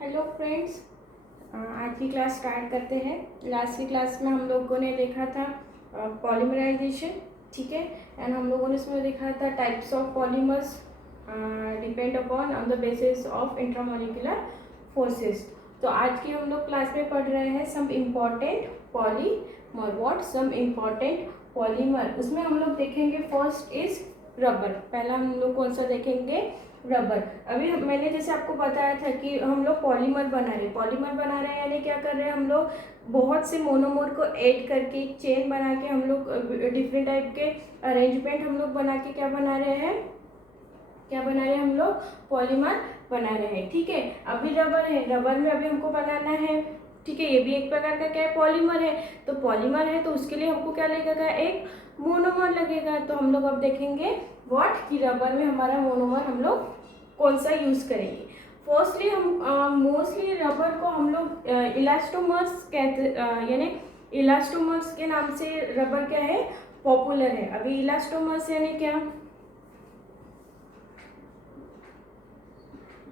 Hello friends, आज की class start करते हैं। लास्ट की क्लास में हम लोगों ने देखा था पॉलीमराइजेशन, ठीक है। एंड हम लोगों ने इसमें देखा था types of polymers depend upon on the basis of intramolecular forces. तो आज की हम लोग क्लास में पढ़ रहे हैं some important polymer. What some important polymer, उसमें हम लोग देखेंगे फर्स्ट इज रबर। पहला हम लोग कौन सा देखेंगे? रबर। अभी मैंने जैसे आपको बताया था कि हम लोग पॉलीमर बना रहे हैं यानी क्या कर रहे हैं हम लोग, बहुत से मोनोमर को ऐड करके एक चेन बना के हम लोग डिफरेंट टाइप के अरेंजमेंट हम लोग बना के क्या बना रहे हैं हम लोग? पॉलीमर बना रहे हैं, ठीक है। अभी रबर है, रबर में अभी हमको बनाना है, ठीक है। ये भी एक प्रकार का क्या है? पॉलीमर है। तो पॉलीमर है तो उसके लिए हमको क्या लगेगा? एक मोनोमर लगेगा। तो हम लोग अब देखेंगे व्हाट कि रबर में हमारा मोनोमर हम लोग कौन सा यूज करेंगे। फर्स्टली हम मोस्टली रबर को हम लोग इलास्टोमर्स कहते, यानी इलास्टोमर्स के नाम से रबर क्या है? पॉपुलर है। अभी इलास्टोमर्स यानी क्या?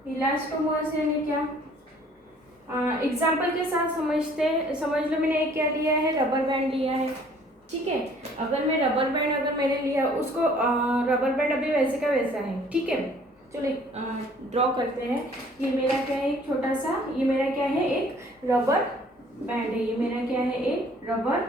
इलास्टोमर्स यानी क्या? एग्जाम्पल के साथ समझ लो। मैंने एक क्या लिया है? रबर बैंड लिया है, ठीक है। अगर मैं रबर बैंड अगर मैंने लिया उसको, रबर बैंड अभी वैसे का वैसा है, ठीक है। चलो ड्रॉ करते हैं। ये मेरा क्या है? एक छोटा सा, ये मेरा क्या है? एक रबर बैंड है। ये मेरा क्या है? एक रबर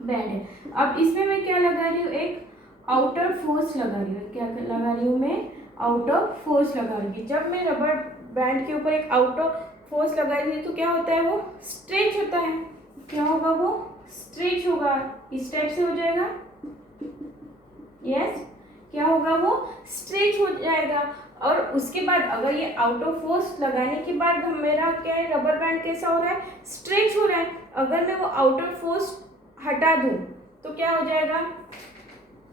बैंड है। अब इसमें मैं क्या लगा रही हूँ? एक आउटर फोर्स लगा रही हूँ। क्या लगा रही हूँ मैं? आउटर फोर्स लगा रही हूँ। जब मैं रबर बैंड के ऊपर एक आउटर फोर्स लगा रही हूँ तो क्या होता है? वो स्ट्रेच होता है। क्या होगा? वो स्ट्रेच होगा। इस टाइप से हो जाएगा। यस, क्या होगा? वो स्ट्रेच हो जाएगा। और उसके बाद अगर ये आउट ऑफ फोर्स लगाने के बाद मेरा क्या है? रबर बैंड कैसा हो रहा है? स्ट्रेच हो रहा है। अगर मैं वो आउट ऑफ फोर्स हटा दूं तो क्या हो जाएगा?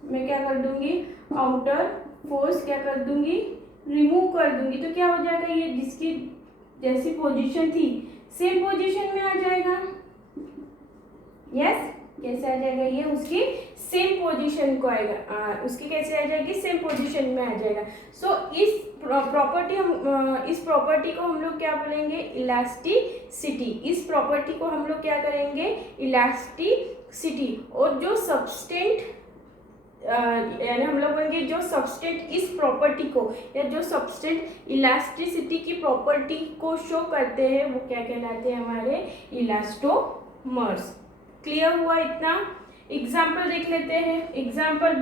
मैं क्या कर दूंगी? आउटर फोर्स क्या कर दूंगी? रिमूव कर दूंगी। तो क्या हो जाएगा? ये जिसकी जैसी पोजीशन थी सेम पोजीशन में आ जाएगा। यस, कैसे आ जाएगा? ये उसकी सेम पोजीशन को आएगा। उसकी कैसे आ जाएगी? सेम पोजीशन में आ जाएगा। सो इस प्रॉपर्टी को हम लोग क्या बोलेंगे? इलास्टिसिटी। इस प्रॉपर्टी को हम लोग क्या करेंगे? इलास्टिसिटी। और जो सबस्टेंट, यानी हम लोग बोलेंगे जो सबस्टेंट इस प्रॉपर्टी को, या जो सबस्टेंट इलास्टिसिटी की प्रॉपर्टी को शो करते हैं वो क्या कहलाते हैं? हमारे इलास्टोमर्स। क्लियर हुआ इतना? एग्जाम्पल देख लेते हैं। एग्जाम्पल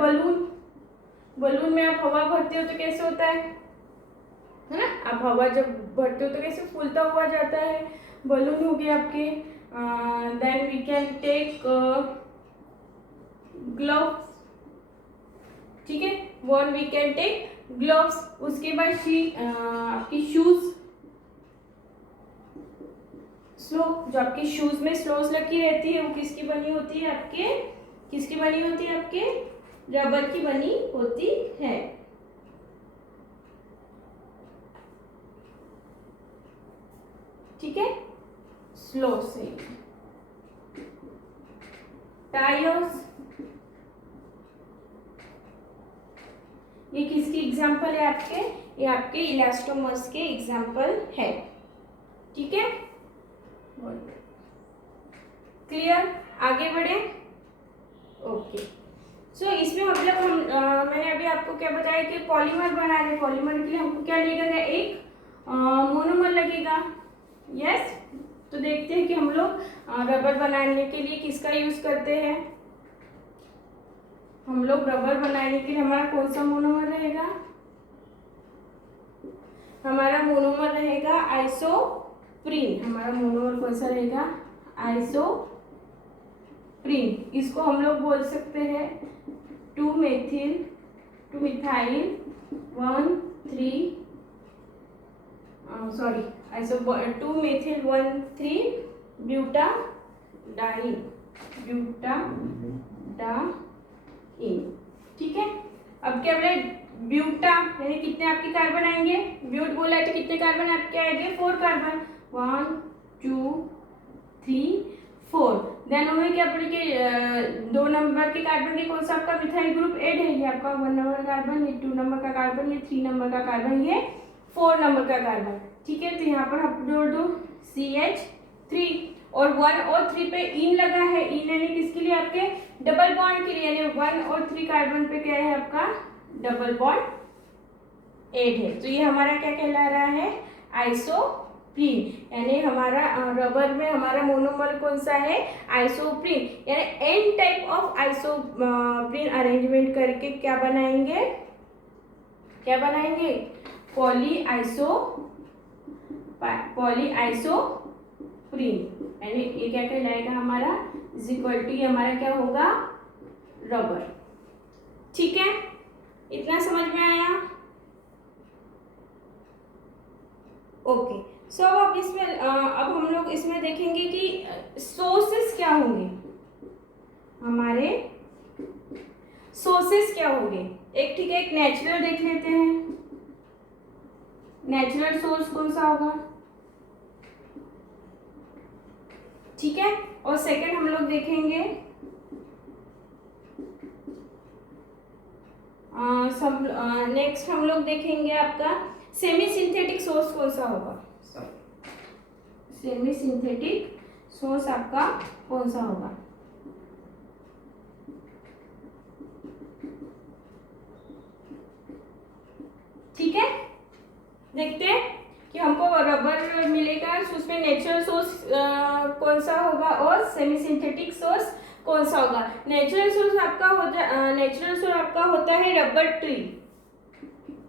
बलून में आप हवा भरते हो तो कैसे होता है ना? आप हवा जब भरते हो तो कैसे फूलता हुआ जाता है? बलून हो गए आपके। Then we can take gloves, ठीक है। One we can take gloves. उसके बाद आपकी शूज, स्लो, जो आपके शूज में स्लोज लगी रहती है वो किसकी बनी होती है? आपके किसकी बनी होती है? आपके रबर की बनी होती है, ठीक है। स्लो से टायर्स, ये किसकी एग्जाम्पल है? आपके, ये आपके इलास्टोमर्स के एग्जाम्पल है, ठीक है। क्लियर? आगे बढ़े? ओके। सो इसमें मतलब मैंने अभी आपको क्या बताया कि पॉलीमर बना रहे। पॉलीमर के लिए हमको क्या लगेगा? एक मोनोमर लगेगा। यस, तो देखते हैं कि हम लोग रबर बनाने के लिए किसका यूज करते हैं। हम लोग रबर बनाने के लिए हमारा कौन सा मोनोमर रहेगा? हमारा मोनोमर रहेगा आइसोप्रीन। हमारा मोनोमर कौन सा रहेगा? आइसोप्रीन। इसको हम लोग बोल सकते हैं 2-मिथाइल 2-मिथाइल-1,3-ब्यूटाडाइन, ठीक है। अब क्या बोले? ब्यूटा यानी कितने आपके कार्बन आएंगे? ब्यूट बोला है तो कितने कार्बन आपके आएंगे? 4 कार्बन। 1 2 3 4। देन हमें क्या बोले कि 2 नंबर के कार्बन के कौन सा आपका मिथाइल ग्रुप ऐड है? ये आपका 1 नंबर का कार्बन, ये 2 नंबर का कार्बन, ये 3 नंबर का कार्बन, ये 4 नंबर का कार्बन। ठीक है, तो यहाँ पर आप जोड़ दो CH3 और 1 और 3 पे इन लगा है, इन यानी किसके लिए, आपके डबल बॉन्ड के लिए, यानी 1 और 3 कार्बन पे क्या है आपका डबल बॉन्ड ऐड है। तो ये हमारा क्या कहला रहा है, आइसोप्रीन, यानी हमारा रबर में हमारा मोनोमर कौन सा है, आइसोप्रीन, यानी an type of isoprene arrangement करके क्या बनाएंगे, क्या बनाएंगे, पॉलीआइसोप्रीन, यानी ये क्या कहलाएगा हमारा इज इक्वल टू, ये हमारा क्या होगा, रबर। ठीक है, इतना समझ में आया। ओके, सो अब इसमें अब हम लोग इसमें देखेंगे कि सोर्सेस क्या होंगे, हमारे सोर्सेस क्या होंगे। एक ठीक है, एक नेचुरल देख लेते हैं, नेचुरल सोर्स कौन सा होगा, ठीक है। और सेकंड हम लोग देखेंगे नेक्स्ट हम लोग देखेंगे आपका सेमी सिंथेटिक सोर्स कौन सा होगा, सेमी सिंथेटिक सोर्स आपका कौन सा होगा। ठीक है, देखते हैं कि हमको रबर मिलेगा, उसमें नेचुरल सोर्स कौन सा होगा और सेमी सिंथेटिक सोर्स कौन सा होगा। नेचुरल सोर्स आपका होता है रबर ट्री,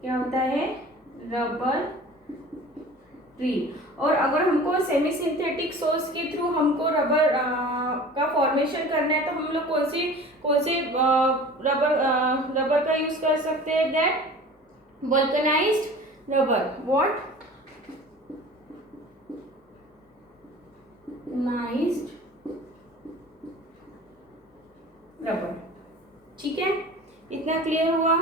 क्या होता है, रबर ट्री। और अगर हमको सेमी सिंथेटिक सोर्स के थ्रू हमको रबर का फॉर्मेशन करना है, तो हम लोग कौन सी रबर का यूज कर सकते हैं, दैट वल्कनाइज्ड रबर, व्हाट, नाइज्ड रबर। ठीक है, इतना क्लियर हुआ।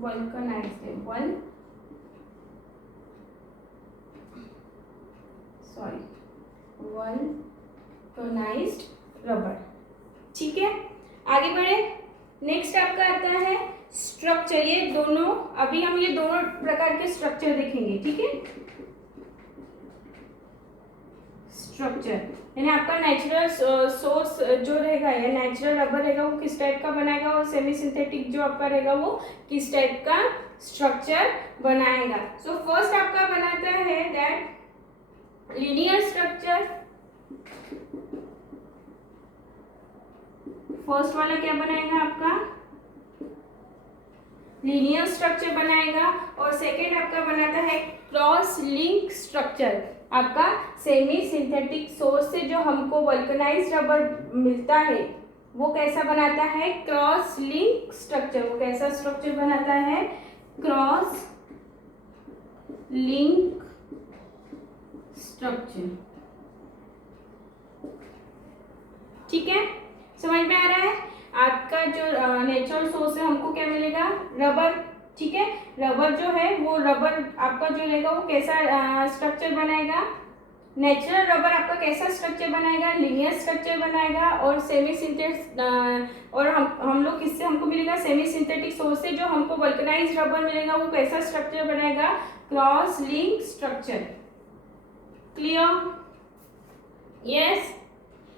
Vulcanised rubber. ठीक है, आगे बढ़े। नेक्स्ट आपका आता है स्ट्रक्चर। ये दोनों, अभी हम ये दोनों प्रकार के स्ट्रक्चर देखेंगे। ठीक है, स्ट्रक्चर यानी आपका नेचुरल सोर्स जो रहेगा या नेचुरल रबर रहेगा वो किस टाइप का बनाएगा, और सेमी सिंथेटिक जो आपका रहेगा वो किस टाइप का स्ट्रक्चर बनाएगा। सो फर्स्ट आपका बनाता है दैट लीनियर स्ट्रक्चर। फर्स्ट वाला क्या बनाएगा आपका, लीनियर स्ट्रक्चर बनाएगा। और सेकेंड आपका बनाता है क्रॉस लिंक स्ट्रक्चर। आपका सेमी सिंथेटिक सोर्स से जो हमको वल्कनाइज्ड रबर मिलता है वो कैसा बनाता है, क्रॉस लिंक स्ट्रक्चर। वो कैसा स्ट्रक्चर बनाता है, क्रॉस लिंक स्ट्रक्चर। ठीक है, समझ में आ रहा है। आपका जो नेचुरल सोर्स है हमको क्या मिलेगा, रबर। ठीक है, रबर जो है वो रबर आपका जो रहेगा वो कैसा स्ट्रक्चर बनाएगा, नेचुरल रबर आपका कैसा स्ट्रक्चर बनाएगा, लीनियर स्ट्रक्चर बनाएगा। और सेमी सिंथेटिक, और हम लोग किससे हमको मिलेगा, सेमी सिंथेटिक सोर्स से जो हमको वल्कनाइज्ड रबर मिलेगा वो कैसा स्ट्रक्चर बनाएगा, cross link structure. Clear, yes,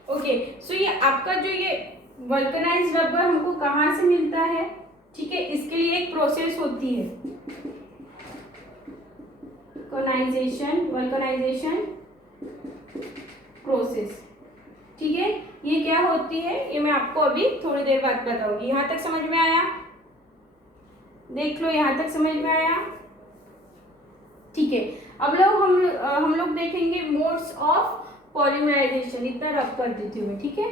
okay. So ये आपका जो ये वल्कनाइज्ड रबर हमको कहाँ से मिलता है, ठीक है, इसके लिए एक प्रोसेस होती है, वल्कनाइजेशन प्रोसेस। ठीक है, ये क्या होती है ये मैं आपको अभी थोड़ी देर बाद बताऊंगी। यहाँ तक समझ में आया, देख लो, यहाँ तक समझ में आया। ठीक है, अब लोग हम लोग देखेंगे मोड्स ऑफ पॉलीमराइजेशन। इतना रब कर देती हूँ मैं, ठीक है।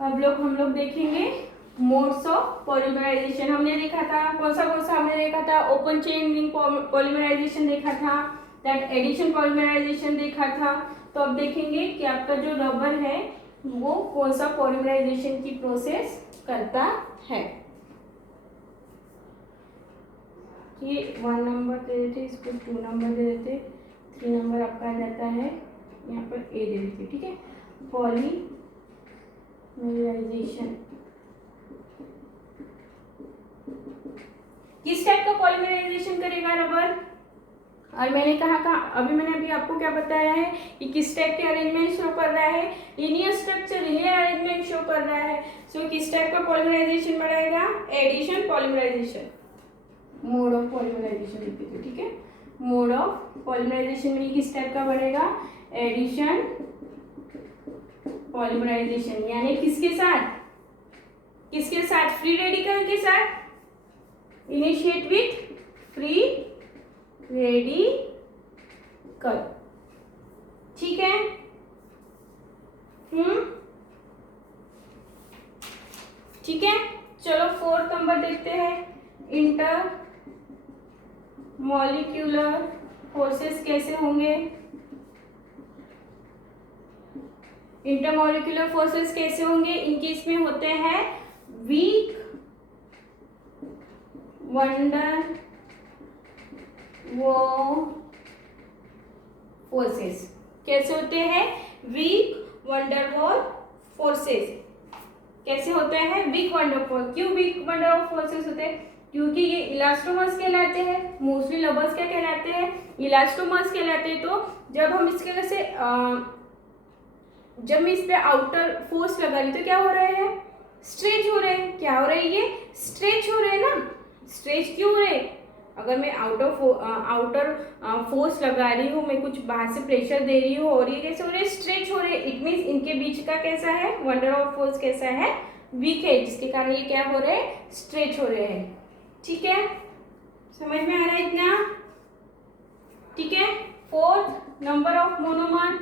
अब हम लोग देखेंगे मोड्स ऑफ पॉलीमराइजेशन। हमने देखा था कौन सा हमने देखा था, ओपन चेन रिंग पॉलीमराइजेशन देखा था, दैट एडिशन पॉलीमराइजेशन देखा था। तो अब देखेंगे कि आपका जो रबर है वो कौन सा पॉलीमराइजेशन की प्रोसेस करता है। ये 1 नंबर दे देते, इसको 2 नंबर दे देते, 3 नंबर आपका आ जाता है, यहाँ पर ए दे देते। ठीक है, पॉलीमराइजेशन किस टाइप का पॉलीमराइजेशन करेगा रबर? और मैंने कहा अभी आपको क्या बताया है कि किस टाइप के अरेंजमेंट शो कर रहा है, linear structure, linear arrangement show कर रहा है। सो किस टाइप का पॉलीमराइजेशन बढ़ाएगा? Addition polymerization, mode of polymerization लिख दीजिए, ठीक है। मोड ऑफ पॉलीमराइजेशन में किस टाइप का बढ़ेगा? एडिशन पॉलीमराइजेशन, यानी किसके साथ? किसके साथ? फ्री रेडिकल के साथ। इनिशिएट विथ फ्री रेडिकल, ठीक है। ठीक है, चलो 4th नंबर देखते हैं। इंटर मॉलिक्यूलर फोर्सेस कैसे होंगे? इंटरमॉलिक्यूलर फोर्सेस कैसे होंगे? इनके इसमें होते हैं वीक वंडर वो फोर्सेस। कैसे होते हैं? Weak van der Waals forces. कैसे होते हैं? Weak van der Waals. क्यों वीक वंडरवॉल फोर्सेस होते हैं? क्योंकि ये इलास्टोमर्स कहलाते हैं, मोस्टली लवर्स क्या कहलाते हैं? इलास्टोमर्स कहलाते हैं। तो जब हम इसके वजह से जब मैं इस पे आउटर फोर्स लगा रही तो क्या हो रहा है? स्ट्रेच हो रहे हैं। क्या हो रहा है? ये स्ट्रेच हो रहे हैं ना। स्ट्रेच क्यों हो रहे हैं? अगर मैं आउटर फोर्स लगा रही हूँ, मैं कुछ बाहर से प्रेशर दे रही हूँ और ये कैसे हो रहे हैं? स्ट्रेच हो रहे हैं। इट मीन्स इनके बीच का कैसा है? वंडर ऑफ फोर्स कैसा है? वीक है, जिसके कारण ये क्या हो रहे हैं? स्ट्रेच हो रहे हैं। ठीक है, समझ में आ रहा है इतना? ठीक है। 4th number of monomer.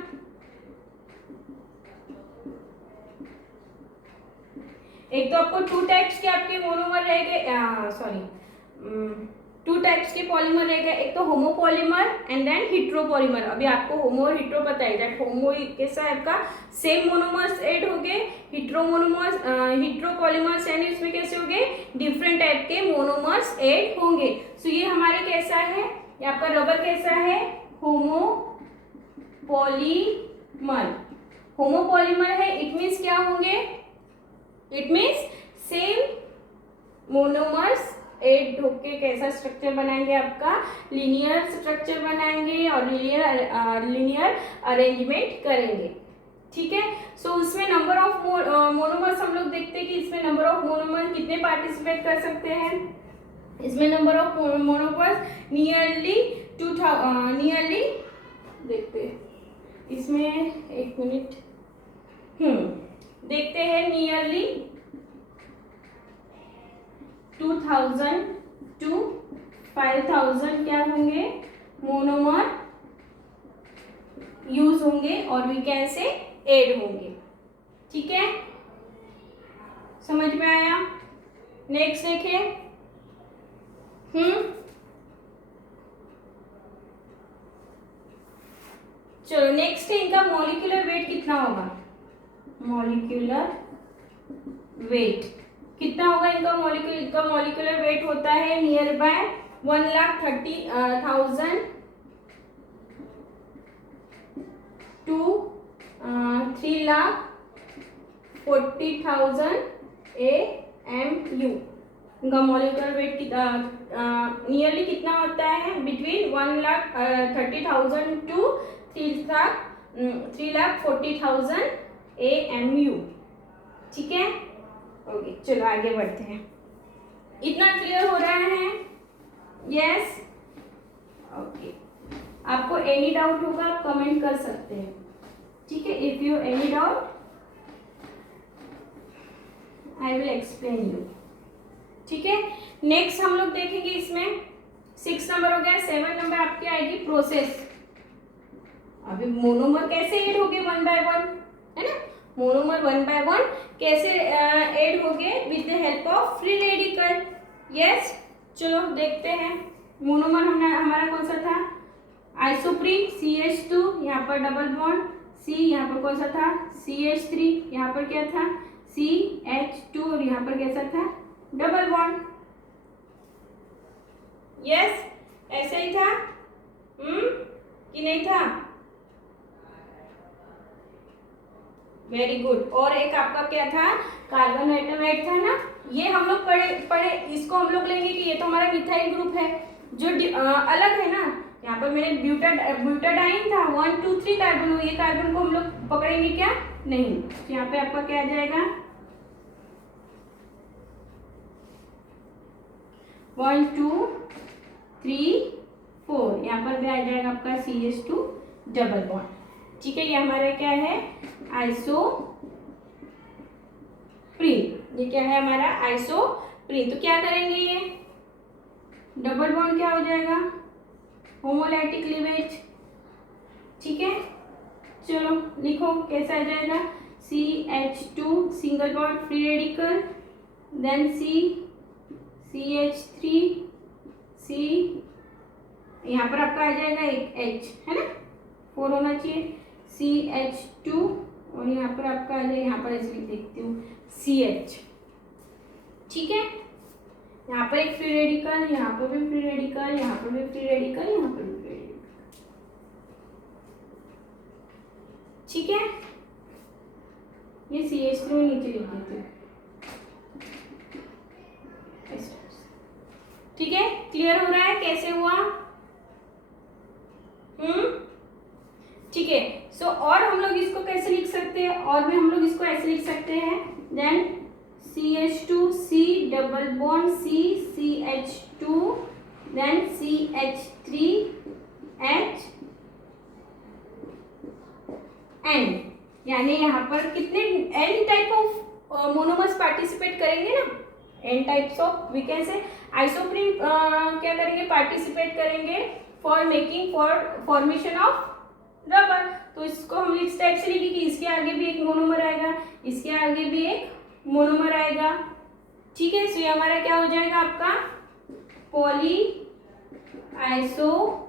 एक तो आपको 2 टाइप्स के आपके मोनोमर रहेंगे, सॉरी 2 टाइप्स के पॉलीमर रहेगा। एक तो होमोपॉलीमर एंड देन हिट्रोपॉलीमर। अभी आपको होमो और हिट्रो पता है। दैट होमो कैसा है आपका? सेम मोनोमर्स ऐड हो गए। हिट्रोपॉलीमर्स यानी उसमें कैसे हो गए? डिफरेंट टाइप के मोनोमर्स ऐड होंगे। सो ये हमारे कैसा है? ये आपका रबर कैसा है? होमोपॉलीमर। होमोपॉलीमर है, इट मीन्स क्या होंगे? It means same monomers add होके कैसा स्ट्रक्चर बनाएंगे? आपका लीनियर स्ट्रक्चर बनाएंगे और लीनियर अरेंजमेंट करेंगे। ठीक है। सो उसमें नंबर ऑफ मोनोमर्स हम लोग देखते हैं कि इसमें नंबर ऑफ मोनोमर कितने पार्टिसिपेट कर सकते हैं। इसमें नंबर ऑफ मोनोमर्स नियरली देखते हैं। इसमें एक मिनट देखते हैं। नियरली 2000 to 5000 क्या होंगे? मोनोमर यूज होंगे और वी कैन से ऐड होंगे। ठीक है, समझ में आया? नेक्स्ट देखें। चलो नेक्स्ट है इनका मॉलिक्यूलर वेट कितना होगा? मॉलिक्यूलर वेट कितना होगा इनका? मॉलिक्यूलर वेट होता है नियर बाय 1,30,000 to 3,40,000 AMU। इनका मॉलिक्यूलर वेट नियरली कितना होता है? Between 1,30,000 to 3,40,000 AMU। ठीक है, ओके चलो आगे बढ़ते हैं। इतना क्लियर हो रहा है? Yes, okay. आपको एनी डाउट होगा आप कमेंट कर सकते हैं। ठीक है, if you any doubt I will explain you. ठीक है, नेक्स्ट हम लोग देखेंगे इसमें 6 नंबर हो गया। 7 नंबर आपकी आएगी प्रोसेस। अभी मोनोमर कैसे ऐड हो गए 1 by 1, है ना? मोनोमर 1 by 1 कैसे ऐड हो गए? With the help of free radical. Yes, चलो देखते हैं। मोनोमर हमारा कौन सा था? आइसोप्रीन CH2, यहाँ पर डबल बॉन्ड C, यहाँ पर कौन सा था? CH3, यहाँ पर क्या था? CH2 और यहाँ पर कैसा था? Double bond. यस, ऐसा ही था कि नहीं था? Very good. और एक आपका क्या था, कार्बन एटम ऐड था ना, ये हम लोग पढ़े इसको हम लोग लेंगे कि ये तो हमारा मिथाइल ग्रुप है जो अलग है ना। यहाँ पर मेरे ब्यूटाडाइन था 1 2 3 कार्बन हो, ये कार्बन को हम लोग पकड़ेंगे क्या, नहीं। तो यहाँ पे आपका क्या आ जाएगा 1 2 3 4, यहाँ पर भी आ जाएगा आपका CH2 डबल बॉन्ड। ठीक है, ये हमारा क्या है आइसोप्रीन, ये क्या है हमारा आइसोप्रीन। तो क्या करेंगे, ये डबल बॉन्ड क्या हो जाएगा होमोलाइटिक क्लीवेज। ठीक है, चलो लिखो कैसा आ जाएगा CH2 single bond free radical, then CH3 C, यहाँ पर आपका आ जाएगा एक H है ना, 4 होना चाहिए, CH2 और यहाँ पर आपका आ जाएगा, यहाँ पर ऐसे लिख देखती हूँ CH। ठीक है, यहाँ पर एक फ्री रेडिकल, यहाँ पर भी फ्री रेडिकल, यहाँ पर भी फ्री रेडिकल, यहाँ पर भी फ्री रेडिकल। ठीक है, ये CH3 नीचे लिख देते हैं। ठीक है, क्लियर हो रहा है कैसे हुआ? ठीक है, सो और हम लोग इसको कैसे लिख सकते हैं, और भी हम लोग इसको ऐसे लिख सकते हैं, then CH2 C double bond C CH2 then CH3 H N, यानी यहाँ पर कितने N type of monomers participate करेंगे ना, N types of we can say isoprene क्या करेंगे पार्टिसिपेट करेंगे for making for formation of rubber. तो इसको हम इस टाइप से लिखेंगे कि इसके आगे भी एक मोनोमर आएगा, इसके आगे भी एक मोनोमर आएगा। ठीक है, सो ये हमारा क्या हो जाएगा आपका पॉली आइसोप्रीन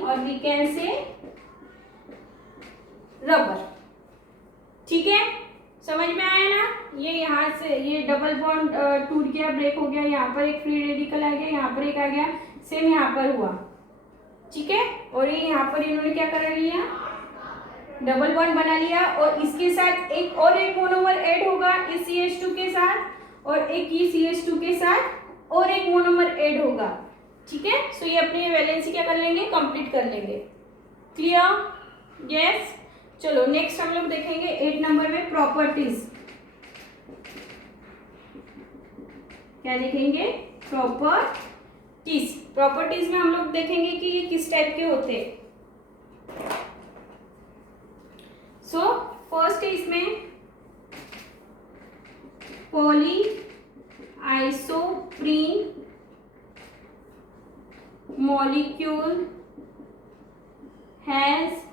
और वी कैन से रबर। ठीक है, समझ में आया ना, ये यहाँ से ये डबल बॉन्ड टूट गया, ब्रेक हो गया, यहाँ पर एक फ्री रेडिकल आ गया, यहाँ पर एक आ गया, सेम यहाँ पर हुआ। ठीक है, और ये यहाँ पर इन्होंने क्या कर लिया डबल बॉन्ड बना लिया, और इसके साथ एक और एक मोनोमर ऐड होगा इस CH2 के साथ, और एक ही CH2 के साथ और एक मोनोमर ऐड होगा। ठीक है, सो ये अपनी वैलेंसी क्या कर लेंगे कंप्लीट कर लेंगे। क्लियर? यस। चलो नेक्स्ट हम लोग देखेंगे 8 नंबर में प्रॉपर्टीज। क्या देखेंगे प्रॉपर्टीज। प्रॉपर्टीज में हम लोग देखेंगे कि ये किस टाइप के होते हैं। सो फर्स्ट है इसमें poly isoprene molecule has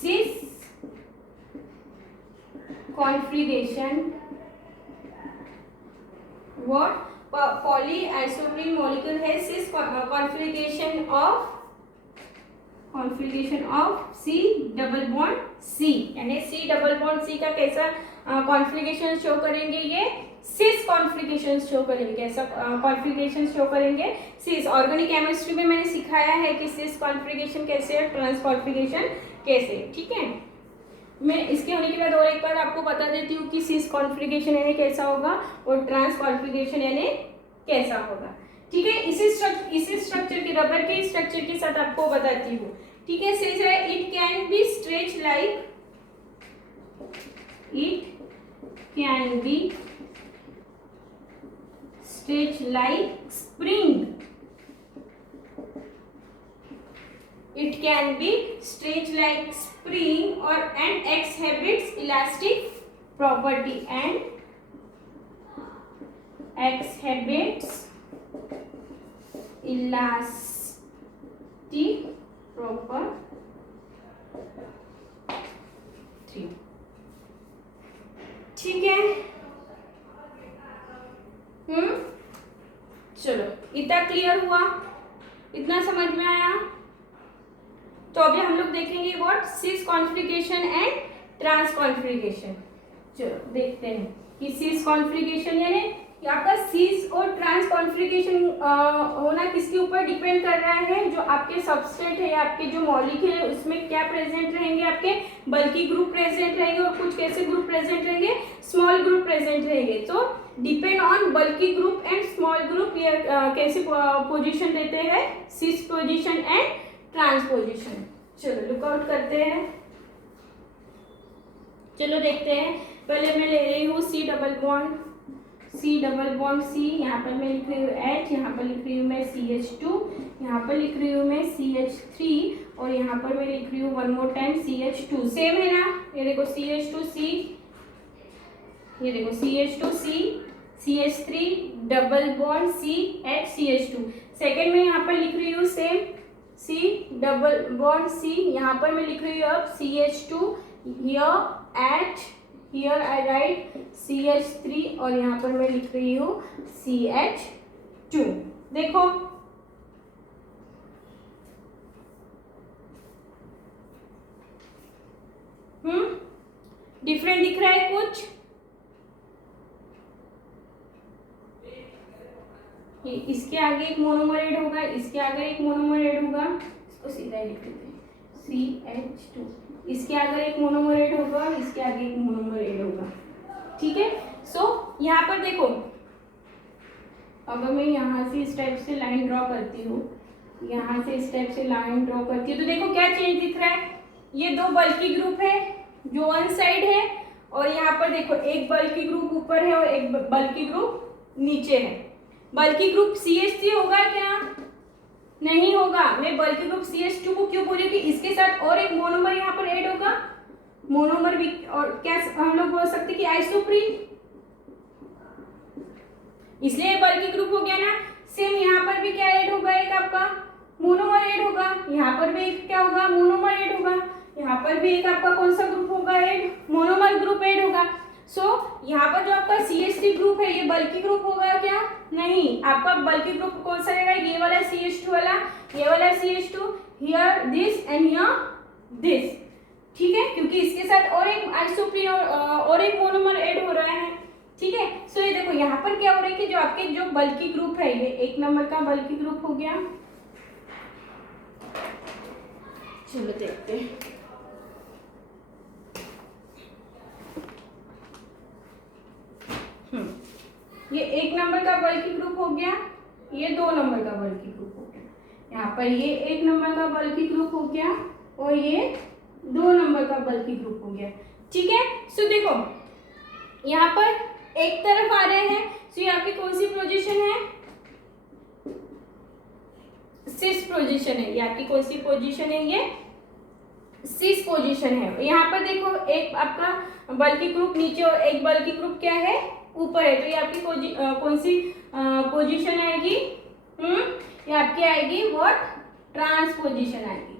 cis configuration. What? Polyisoprene molecule has cis configuration of C double bond C, यानी C double bond C का कैसा कॉन्फ़िगरेशन शो करेंगे, ये सिस कॉन्फ़िगरेशन शो करेंगे। कैसा कॉन्फ़िगरेशन शो करेंगे सिस। ऑर्गेनिक केमिस्ट्री में मैंने सिखाया है कि सिस कॉन्फ़िगरेशन कैसे है, ट्रांस कॉन्फ़िगरेशन कैसे। ठीक है, मैं इसके होने के बाद और एक बार आपको बता देती हूँ कि सिस कॉन्फ़िगरेशन यानी कैसा होगा और ट्रांस कॉन्फ़िगरेशन यानी कैसा होगा। ठीक है, इसी स्ट्रक्चर के रबर के स्ट्रक्चर के साथ आपको बताती हूँ। ठीक है, सेज है it can be stretch like spring. It can be stretched like spring or and exhibits elastic property ठीक है। चलो इतना क्लियर हुआ, इतना समझ में आया। तो अभी हम लोग देखेंगे what cis configuration and trans configuration. चलो देखते हैं कि सिस कॉन्फ़िगरेशन यानी आपका सीस और ट्रांस कॉन्फ़िगरेशन होना किसके ऊपर डिपेंड कर रहा है, जो आपके सबस्ट्रेट है या आपके जो मॉलिक्यूल है उसमें क्या प्रेजेंट रहेंगे, आपके बल्कि ग्रुप प्रेजेंट रहेंगे और कुछ कैसे ग्रुप प्रेजेंट रहेंगे, स्मॉल ग्रुप प्रेजेंट रहेंगे। तो डिपेंड ऑन बल्कि ग्रुप एंड स्मॉल ग्रुप ये कैसे पोजिशन देते हैं, सीस पोजिशन एंड ट्रांस पोजिशन। चलो लुकआउट करते हैं, चलो देखते हैं। पहले मैं ले रही हूँ सी डबल बॉन्ड सी, यहाँ पर मैं लिख रही हूँ H, यहाँ पर लिख रही हूँ मैं CH2, यहाँ पर लिख रही हूँ मैं CH3 और यहाँ पर मैं लिख रही हूँ one more time CH2। Same है ना, ये देखो CH2C, ये देखो CH2C, CH3 double bond CH CH2। Second में यहाँ पर लिख रही हूँ same C double bond C, यहाँ पर मैं लिख रही हूँ अब CH2, H, here I write CH3 और यहाँ पर मैं लिख रही हूँ CH2। देखो डिफरेंट दिख रहा है कुछ, ये इसके आगे एक मोनोमर ऐड होगा, इसके आगे एक मोनोमर ऐड होगा, इसको सीधा लिख देते हैं CH2, इसके आगे एक मोनोमर ऐड होगा, इसके आगे एक मोनोमर ऐड होगा, ठीक है। सो यहाँ पर देखो, अगर मैं यहाँ से इस टाइप से लाइन ड्रॉ करती हूँ, यहाँ से इस टाइप से लाइन ड्रॉ करती हूँ, तो देखो क्या चेंज दिख रहा है, ये दो बल्कि ग्रुप है जो वन साइड है, और यहाँ पर देखो एक बल्कि ग्रुप ऊपर है और एक बल्कि ग्रुप नीचे है। बल्कि ग्रुप CH3 होगा क्या, नहीं होगा। मैं बल्कि ग्रुप CH2 को क्यों बोली कि इसके साथ और एक मोनोमर यहाँ पर ऐड होगा, मोनोमर भी, और क्या हम लोग बोल सकते कि आइसोप्रीन, इसलिए बल्कि ग्रुप हो गया ना। सेम यहाँ पर भी क्या ऐड होगा, एक आपका मोनोमर ऐड होगा, यहाँ पर भी एक क्या होगा, मोनोमर ऐड होगा, यहाँ पर भी एक आपका कौन सा ग्रुप होगा ऐड, मोनोमर ग्रुप ऐड होगा। सो यहाँ पर जो आपका CH3 ग्रुप है ये बल्कि ग्रुप होगा क्या, नहीं। आपका बल्कि ग्रुप कौन सा रहेगा, ये वाला CH2 वाला, ये वाला CH2, here this and here this, ठीक है, क्योंकि इसके साथ और एक आइसोप्रीन और एक मोनोमर ऐड हो रहा है, ठीक है। सो ये देखो यहाँ पर क्या हो रहा है कि जो आपके जो बल्कि ग्रुप है, ये एक नंबर का बल्कि ग्रुप हो गया। चलो देखते हैं, ये एक नंबर का बल्कि ग्रुप हो गया, ये दो नंबर का बल्कि ग्रुप हो गया, यहाँ पर ये एक नंबर का बल्कि ग्रुप हो गया और ये दो नंबर का बल्कि ग्रुप हो गया, ठीक है। सो देखो यहाँ पर एक तरफ आ रहे हैं, सो ये आपकी कौन सी पोजीशन है, सिस पोजीशन है, ये आपकी कौन सी पोजीशन है, ये सिस पोजीशन है। यहाँ पर देखो एक आपका बल्कि ग्रुप नीचे और एक बल्कि ग्रुप क्या है, ऊपर है, तो ये आपकी कौन सी पोजीशन आएगी, ये आपकी आएगी व्हाट, ट्रांस पोजीशन आएगी,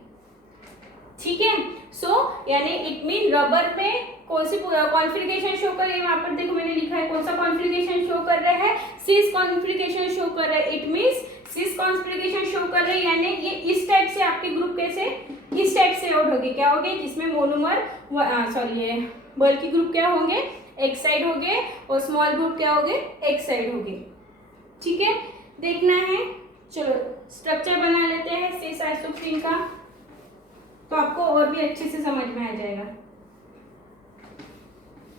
ठीक है। सो यानी इट मीन रबर में कौन सी कॉन्फ़िगरेशन शो कर रही है, वहां पर देखो मैंने लिखा है कौन सा कॉन्फ़िगरेशन शो कर रहा है, सिस कॉन्फ़िगरेशन शो कर रहा है, it means cis configuration show कर रहे हैं, यानी ये इस टाइप से आपके ग्रुप कैसे इस टाइप से आउट होगी, क्या होगी, जिसमें मोनोमर सॉरी ये बल्कि ग्रुप क्या होंगे, एक साइड हो गए, और स्मॉल ग्रुप क्या हो गए, एक साइड हो गए, ठीक है। देखना है, चलो स्ट्रक्चर बना लेते हैं सिस आइसोप्रीन का, तो आपको और भी अच्छे से समझ में आ जाएगा,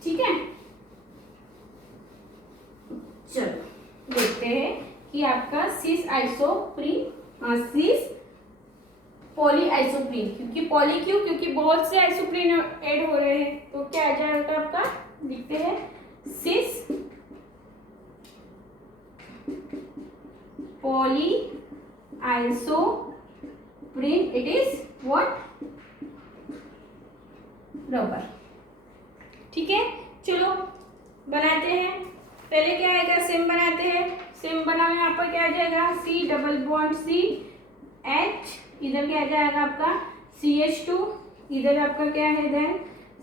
ठीक है। चलो देखते हैं कि आपका सिस आइसोप्रीन, सिस पॉली आइसोप्रीन, क्योंकि पॉली क्यों, क्योंकि बहुत से आइसोप्रीन ऐड हो रहे हैं, तो क्या आ जाएगा आपका, लिखते हैं cis poly isoprene, it is what, rubber, ठीक है। चलो बनाते हैं, पहले क्या आएगा, सेम बनाते हैं, सेम बनाओ, यहाँ पर क्या आ जाएगा, C double bond C H, इधर क्या आ जाएगा आपका CH2, इधर आपका क्या है देन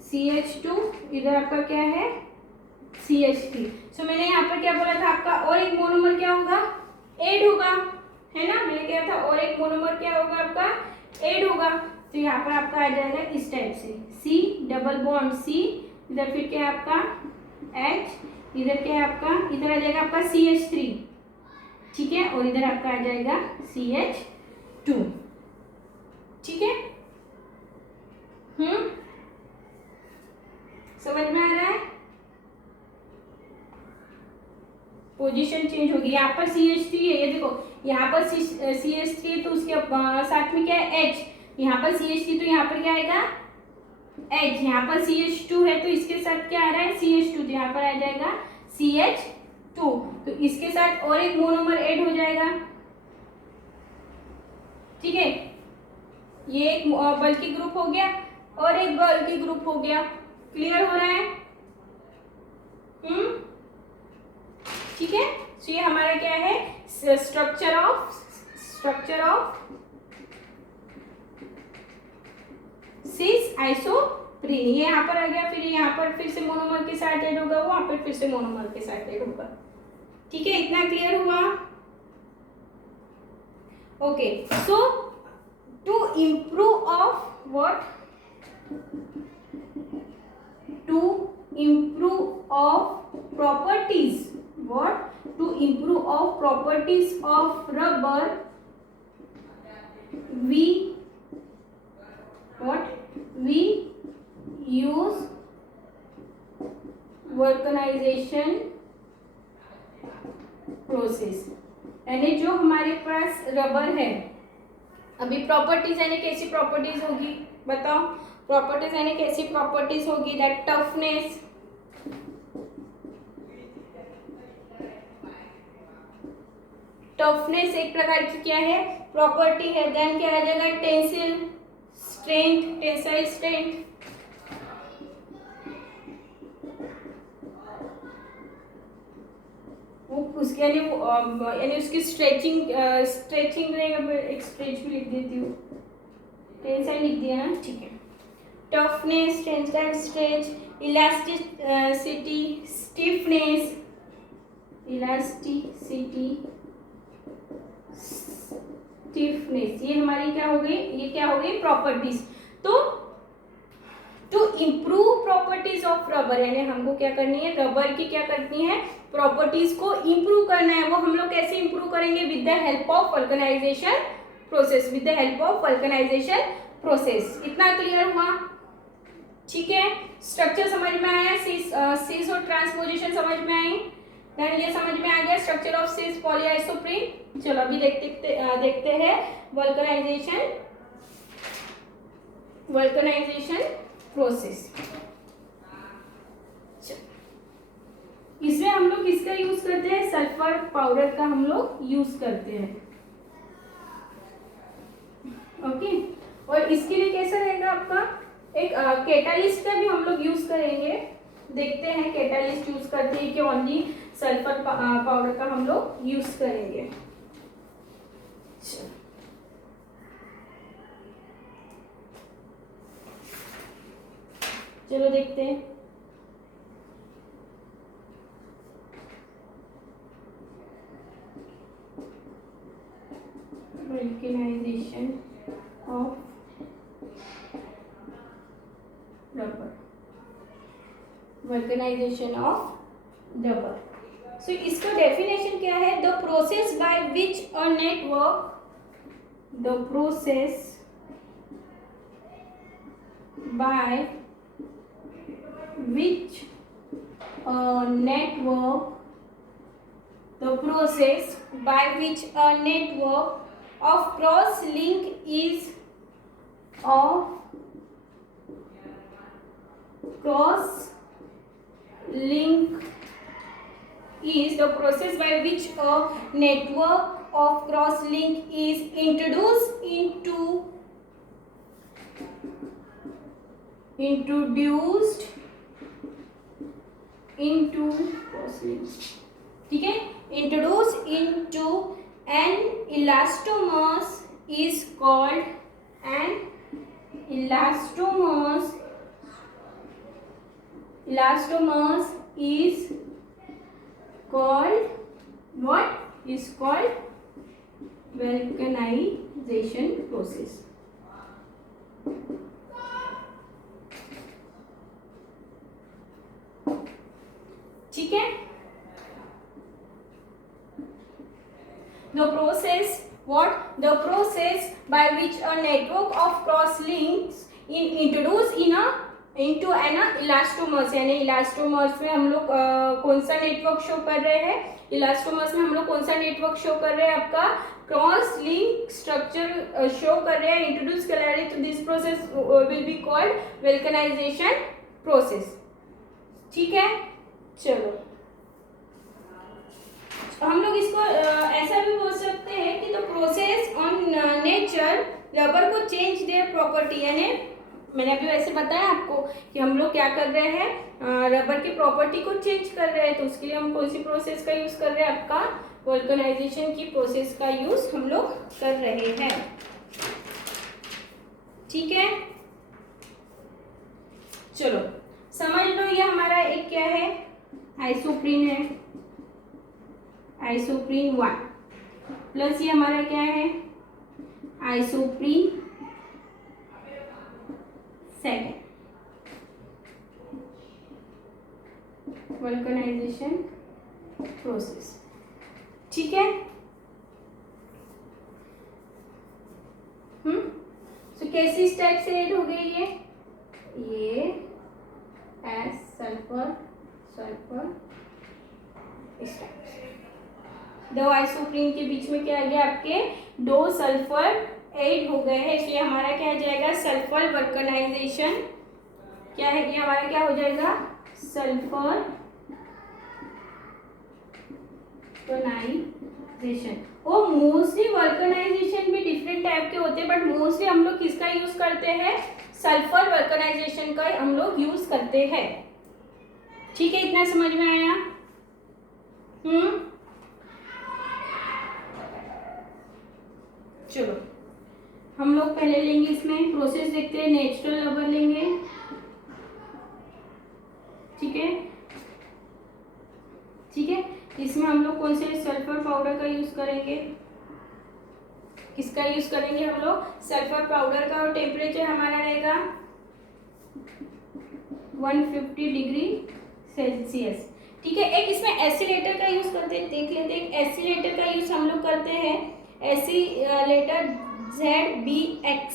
CH2, इधर आपका क्या है CH3। सो मैंने यहाँ पर क्या बोला था, आपका और एक मोनोमर क्या होगा, ऐड होगा, है ना, मैंने क्या था, और एक मोनोमर क्या होगा आपका, ऐड होगा, तो यहाँ पर आपका आ जाएगा इस टाइप से C डबल बॉन्ड C, इधर फिर क्या है आपका H, इधर क्या है आपका, इधर आ जाएगा आपका CH3, ठीक है, और इधर आपका आ जाएगा CH2, ठीक है। समझ में आ रहा है? पोजीशन चेंज होगी, यहाँ पर CH3 है, ये देखो यहाँ पर CH3 है तो उसके साथ में क्या है H, यहाँ पर CH3 तो यहाँ पर क्या आएगा H, यहाँ पर CH2 है तो इसके साथ क्या आ रहा है CH2, तो यहाँ पर आ जाएगा CH2, तो इसके साथ और एक मोनोमर ऐड हो जाएगा, ठीक है। ये एक बल्कि ग्रुप हो गया और एक बल्कि ग्रुप हो गया, क्लियर हो रहा है? ठीक है। तो ये हमारा क्या है, स्ट्रक्चर ऑफ सिस आइसोप्रीन, ये यहाँ पर आ गया, फिर यहाँ पर फिर से मोनोमर के साथ ऐड होगा, वहां पर फिर से मोनोमर के साथ ऐड होगा, ठीक है। इतना क्लियर हुआ? Okay, so to improve of what, to improve of properties, what, to improve of properties of rubber, we use vulcanization process, यानी जो हमारे पास रबर है, अभी प्रॉपर्टीज यानी कैसी प्रॉपर्टीज होगी बताओ, प्रॉपर्टीज यानी कैसी प्रॉपर्टीज होगी, दैट टफनेस, टफनेस एक प्रकार की क्या है प्रॉपर्टी है, देन क्या आ जाएगा टेंसिल स्ट्रेंथ, टेंसाइल स्ट्रेंथ, वो उसके यानी उसकी स्ट्रेचिंग रहेगा, एक स्ट्रेच भी लिख देती हूँ, टेंसाइल लिख दिया ना, ठीक है। Toughness, tensile stretch, elasticity, stiffness, elasticity, stiffness, ये हमारी क्या हो गई, ये क्या हो गई प्रॉपर्टीज। तो to improve properties of rubber, यानी हमको क्या करनी है, रबर की क्या करनी है, प्रॉपर्टीज को इम्प्रूव करना है। वो हम लोग कैसे इम्प्रूव करेंगे, with the help of vulcanization process, with the help of vulcanization process. इतना क्लियर हुआ? ठीक है, स्ट्रक्चर समझ में आया, सिस और ट्रांसपोजिशन समझ में आई, देन ये समझ में आ गया स्ट्रक्चर ऑफ सिस पॉलीआइसोप्रीन। चलो अभी देखते हैं वल्कनाइजेशन प्रोसेस। इसमें हम लोग किसका यूज करते हैं, सल्फर पाउडर का हम लोग यूज करते हैं, ओके। और इसके लिए कैसा रहेगा आपका, एक कैटालिस्ट का भी हम लोग यूज करेंगे, देखते हैं कैटालिस्ट यूज करते हैं कि ओनली सल्फर पाउडर का हम लोग यूज करेंगे। चलो देखते हैं, vulcanisation of rubber, vulcanisation of rubber. So इसका डेफिनेशन क्या है, the process by which a network, the process by which a network, the process by which a network of cross link is the process by which a network of cross link is introduced into cross links, ठीक है, introduce into an elastomers is called what is called vulcanization process। ठीक है। The process what? The process by which a network of cross links introduced into an elastomers, यानी elastomers में हम लोग कौन सा नेटवर्क शो कर रहे हैं, इलास्टोमर्स में हम लोग कौन सा नेटवर्क शो कर रहे हैं, आपका क्रॉस लिंक स्ट्रक्चर शो कर रहे हैं, इंट्रोड्यूस कर रहे हैं। तो this process will be called vulcanization process. ठीक है, चलो हम लोग इसको ऐसा भी बोल सकते हैं कि the process on nature rubber को चेंज देयर प्रॉपर्टी, यानी मैंने अभी वैसे बताया आपको कि हम लोग क्या कर रहे हैं, रबर की प्रॉपर्टी को चेंज कर रहे हैं। तो उसके लिए हम कौन सी प्रोसेस का यूज कर रहे हैं, आपका वल्कनाइजेशन की प्रोसेस का यूज हम लोग कर रहे हैं। ठीक है, चलो समझ लो, ये हमारा एक क्या है, आइसोप्रीन है, आइसोप्रीन 1 प्लस ये हमारा क्या है, आइसोप्रीन 2, वल्कनाइजेशन प्रोसेस। ठीक है, तो कैसी इस टाइप से ऐड हो गई ये एस सल्फर सल्फर इस टाइप से। दो आइसोप्रीन के बीच में क्या आ गया, आपके 2 सल्फर ऐड हो गए हैं, इसलिए हमारा क्या आ जाएगा, सल्फर वल्कनाइजेशन। क्या है ये हमारा, क्या हो जाएगा, सल्फर वल्कनाइजेशन। और मोस्टली वल्कनाइजेशन भी डिफरेंट टाइप के होते हैं, बट मोस्टली हम लोग किसका यूज करते हैं, सल्फर वल्कनाइजेशन का हम लोग यूज करते हैं। ठीक है, इतना समझ में आया। चलो हम लोग पहले लेंगे, इसमें प्रोसेस देखते हैं, नेचुरल रबर लेंगे। ठीक है, ठीक है, इसमें हम लोग कौन से सल्फर पाउडर का यूज करेंगे, किसका यूज करेंगे हम लोग, सल्फर पाउडर का। और टेम्परेचर हमारा रहेगा 150 डिग्री सेल्सियस। ठीक है, एक इसमें एसिलेटर का यूज करते हैं, देख लेते हैं। एसिलेटर का यूज हम लोग करते हैं, एसिलेटर ZBX,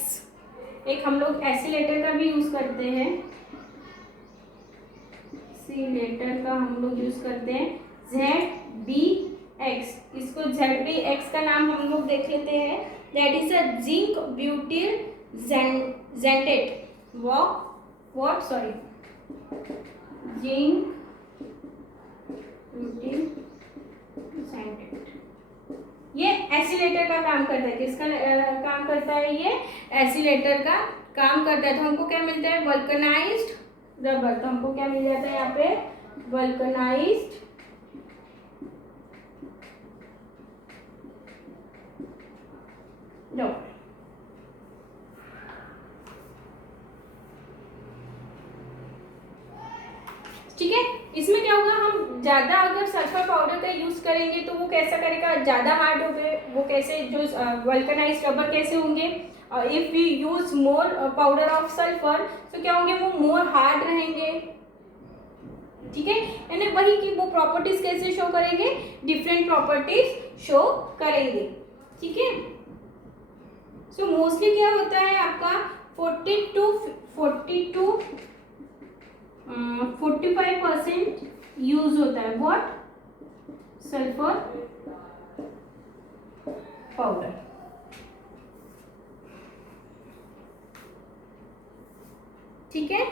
एक हम लोग एसिलेटर का भी यूज करते हैं, एसिलेटर का हम लोग यूज करते हैं ZBX। इसको ZBX का नाम हम लोग देख लेते हैं, that is a zinc butyl xanthate what sorry zinc butyl xanthate. ये एसिलेटर का काम करता है, किसका काम करता है, ये एसिलेटर का काम करता है। तो हमको क्या मिलता है, वल्कनाइज्ड रबर। तो हमको क्या मिल जाता है यहाँ पे, वल्कनाइज्ड रबर। ठीक है, इसमें क्या होगा, हम ज्यादा अगर सल्फर पाउडर का यूज करेंगे तो वो कैसा करेगा, ज्यादा हार्ड हो गए, वो कैसे, जो वल्कनाइज्ड रबर कैसे होंगे, if we use more powder of sulphur तो क्या होंगे, वो मोर हार्ड रहेंगे। ठीक है, यानी वही कि वो प्रॉपर्टीज कैसे शो करेंगे, डिफरेंट प्रॉपर्टीज शो करेंगे। ठीक है, सो मोस्टली क्या होता है आपका 45% यूज होता है व्हाट, सल्फर पाउडर। ठीक है,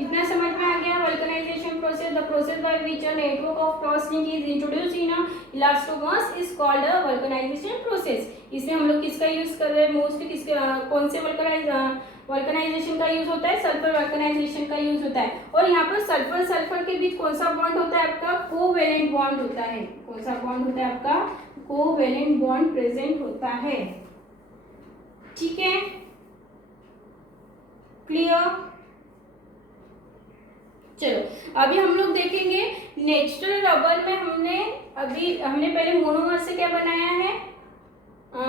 इतना समझ में आ गया। Vulcanization process, the process by which a network of cross link is introduced in a elastomers is called a vulcanization process. इसमें हम लोग किसका यूज कर रहे हैं, मोस्टली किसके, कौन से वल्कनाइजेशन का यूज होता है, सल्फर वल्कनाइजेशन का यूज होता है। और यहाँ पर सल्फर सल्फर के बीच कौन सा बॉन्ड होता है, आपका कोवेलेंट बॉन्ड होता है। कौन सा बॉन्ड होता है, आपका कोवेलेंट बॉन्ड प्रेजेंट होता है। ठीक है, क्लियर। चलो अभी हम लोग देखेंगे नेचुरल रबर में हमने पहले मोनोमर से क्या बनाया है,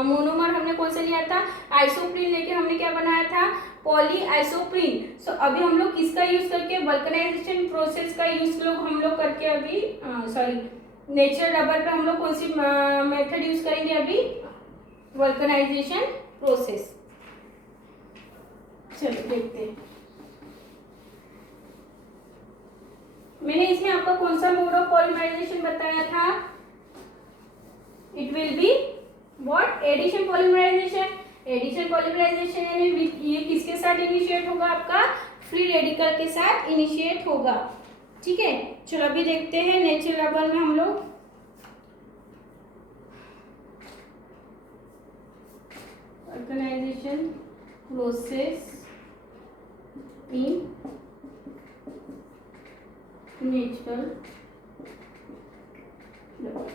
मोनोमर हमने कौन सा लिया था, आइसोप्रीन लेके हमने क्या बनाया था, पॉलीआइसोप्रीन। सो अभी हम लोग किसका यूज करके, वल्कनाइजेशन प्रोसेस का यूज हम लोग करके अभी नेचुरल रबर पे हम लोग कौन सी मेथड यूज करेंगे अभी, वल्कनाइजेशन प्रोसेस। चलो देखते हैं। मैंने इसमें आपको कौन सा मोड ऑफ पॉलीमराइजेशन बताया था, it will be what, addition polymerization. Addition polymerization यानी ये किसके साथ इनिशिएट होगा, आपका फ्री रेडिकल के साथ इनिशिएट होगा। ठीक है, चलो अभी देखते हैं नेचुरल रबर में हम लोग organization process in natural rubber.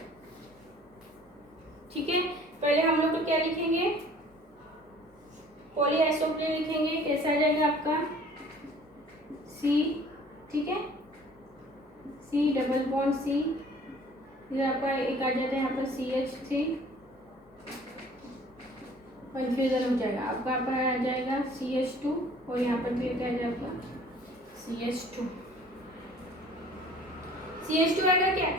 ठीक है, पहले हम लोग तो क्या लिखेंगे, पॉलीआइसोप्रीन लिखेंगे। कैसा आ जाएगा आपका सी, ठीक है, सी डबल बॉन्ड सी, इधर आपका एक आ जाता है यहाँ पर CH3, कंफ्यूजन हो जाएगा आपका, आ जाएगा CH2 और यहाँ पर फिर क्या आ जाएगा CH2 आएगा क्या,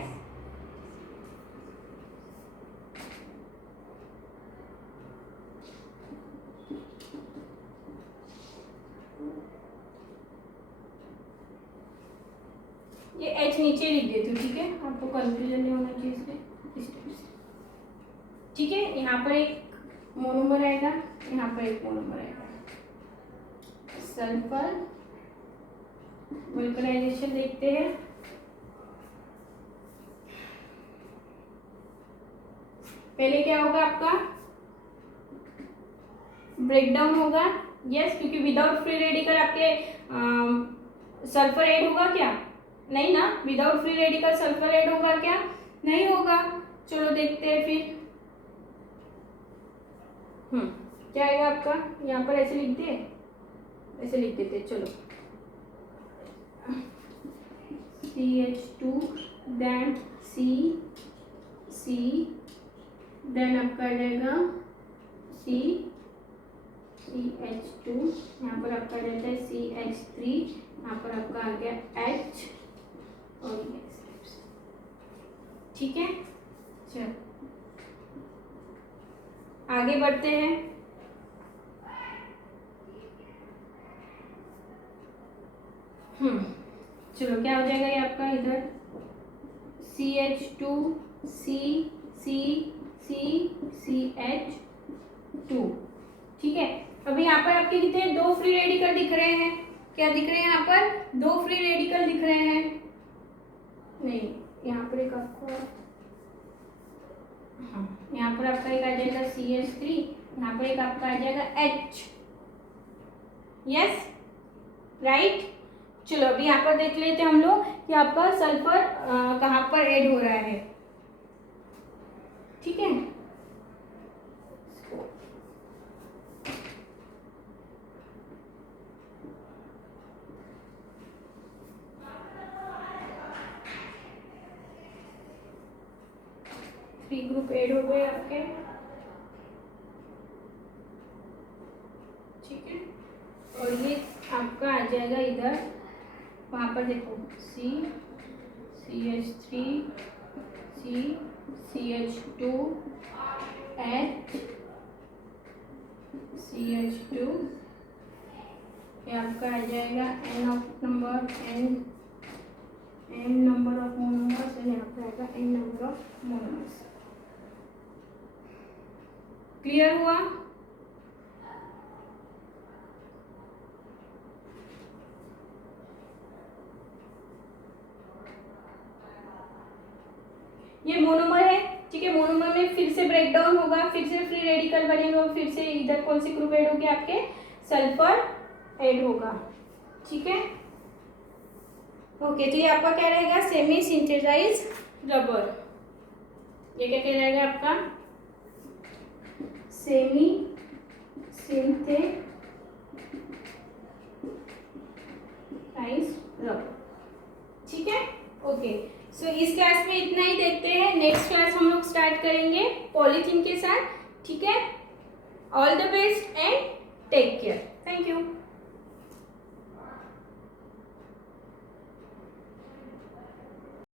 ये H नीचे लिख देती हूँ। ठीक है, आपको कंफ्यूजन नहीं होना चाहिए इसलिए। ठीक है, यहाँ पर एक मोनोमर आएगा, यहाँ पर एक मोनोमर आएगा। सल्फर वल्कनाइजेशन देखते हैं। पहले क्या होगा आपका, ब्रेकडाउन होगा। यस, क्योंकि विदाउट फ्री रेडिकल आपके सल्फर ऐड होगा क्या, नहीं ना, without free radical sulphur add होगा क्या, नहीं होगा। चलो देखते हैं फिर। क्या आएगा आपका, यहाँ पर ऐसे लिख दे, ऐसे लिख देते, चलो CH2 देन C देन आपका आ जाएगा CH2, यहाँ पर आपका आ जाता है CH3, यहाँ पर आपका आ गया H और ये। ठीक है, चलो आगे बढ़ते हैं। चलो क्या हो जाएगा ये आपका, इधर CH2 CH2। ठीक है, अभी यहाँ पर आपके कितने, दो फ्री रेडिकल दिख रहे हैं, क्या दिख रहे हैं यहाँ पर, दो फ्री रेडिकल दिख रहे हैं, नहीं यहाँ पर एक आपको, यहाँ पर आपका एक आ जाएगा CH3, यहाँ पर एक आपका आ जाएगा H। Yes right. चलो अभी यहाँ पर देख लेते हैं हम लोग कि आपका सल्फर कहाँ पर ऐड हो रहा है। ठीक है, थ्री ग्रुप ऐड हो गए आपके। ठीक है, और ये आपका आ जाएगा इधर, वहाँ पर देखो CH3 CH2 H CH2, ये आपका आ जाएगा n नंबर ऑफ मोनोमर्स, यहाँ पर आएगा n number of monomers. Clear हुआ? ये मोनोमर है। ठीक है, मोनोमर में फिर से ब्रेकडाउन होगा, फिर से फ्री रेडिकल बनेंगे और फिर से इधर कौन सी ग्रुप ऐड होगी, आपके सल्फर ऐड होगा। ठीक है, ओके, तो ये आपका क्या रहेगा, सेमी सिंथेसाइज रबर। ये क्या रहेगा आपका, सेमी सिंथेसाइज रबर। ठीक है, ओके। सो इस क्लास में इतना ही देखते हैं। नेक्स्ट क्लास हम लोग स्टार्ट करेंगे पॉलीथीन के साथ। ठीक है, all the best and take care. Thank you.